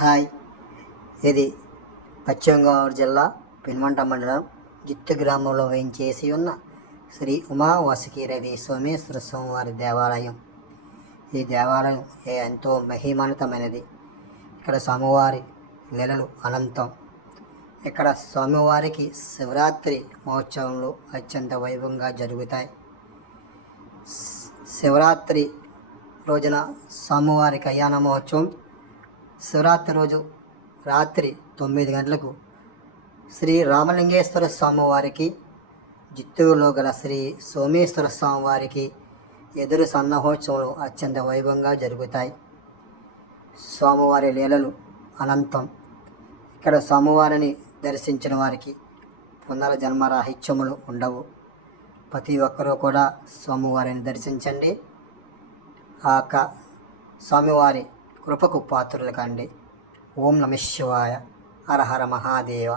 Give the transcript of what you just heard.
Hi, ఇది పశ్చిమ గోదావరి జిల్లా పెనుమంట మండలం జిత్తు గ్రామంలో వేయించేసి ఉన్న శ్రీ ఉమా వాసుకీదేవి సోమేశ్వర స్వామివారి దేవాలయం. ఈ దేవాలయం ఎంతో మహిమాన్వితమైనది. ఇక్కడ స్వామివారి లీలలు అనంతం. ఇక్కడ స్వామివారికి శివరాత్రి మహోత్సవంలో అత్యంత వైభవంగా జరుగుతాయి. శివరాత్రి రోజున స్వామివారి కళ్యాణ మహోత్సవం. శివరాత్రి రోజు రాత్రి 9 గంటలకు శ్రీ రామలింగేశ్వర స్వామివారికి, జిత్తూరులో గల శ్రీ సోమేశ్వర స్వామివారికి ఎదురు సన్నహోత్సవాలు అత్యంత వైభవంగా జరుగుతాయి. స్వామివారి లీలలు అనంతం. ఇక్కడ స్వామివారిని దర్శించిన వారికి పునర్జన్మ రాహిత్యములు ఉండవు. ప్రతి ఒక్కరూ కూడా స్వామివారిని దర్శించండి. ఆ స్వామివారి కృపకు పాత్రులు కండి. ఓం నమః శివాయ. హర హర మహాదేవ.